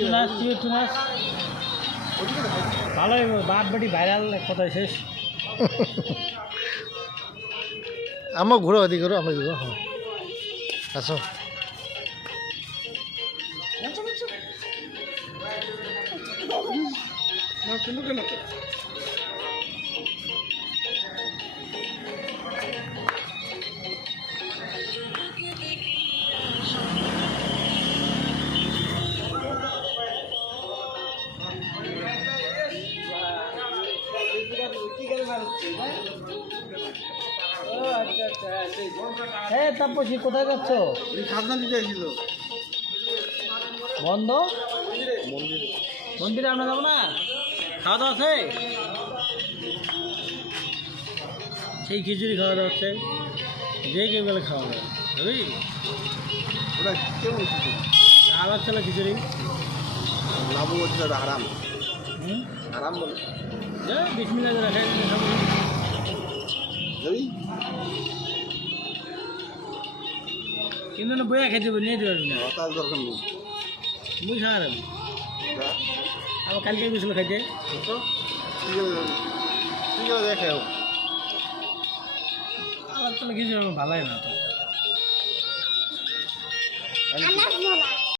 টুনাস টুনাস ভালোই বাদ বাটি ভাইরাল কথা শেষ। আমাক ঘূৰো এদিকে ঘূৰো আমি ঘূৰো হ্যাঁ। আছো হ্যাঁ তাপসী কোথায় যাচ্ছ? খাজনা দিতে আসছিল বন্ধ? মন্দিরে। আমরা যাব না? খাওয়া দাওয়া আছে? সেই খিচুড়ি খাওয়া দাওয়া হচ্ছে যে কেউ গেলে খাওয়া দাওয়া বুঝলি ওটা কেমন ছিল খিচুড়ি। লাভু হচ্ছে আরাম হুম? আরাম বলে। যা বিশ মিনিট রাখাই যাবি কিন্তু না বইয়া খেতে নিয়ে দিতে পারবি না। হতাশ দরকার নেই। মুই খাওয়া আমার কালকে গেছিল খাইতে। দেখে আমার তো কিছু ভালোই না তো।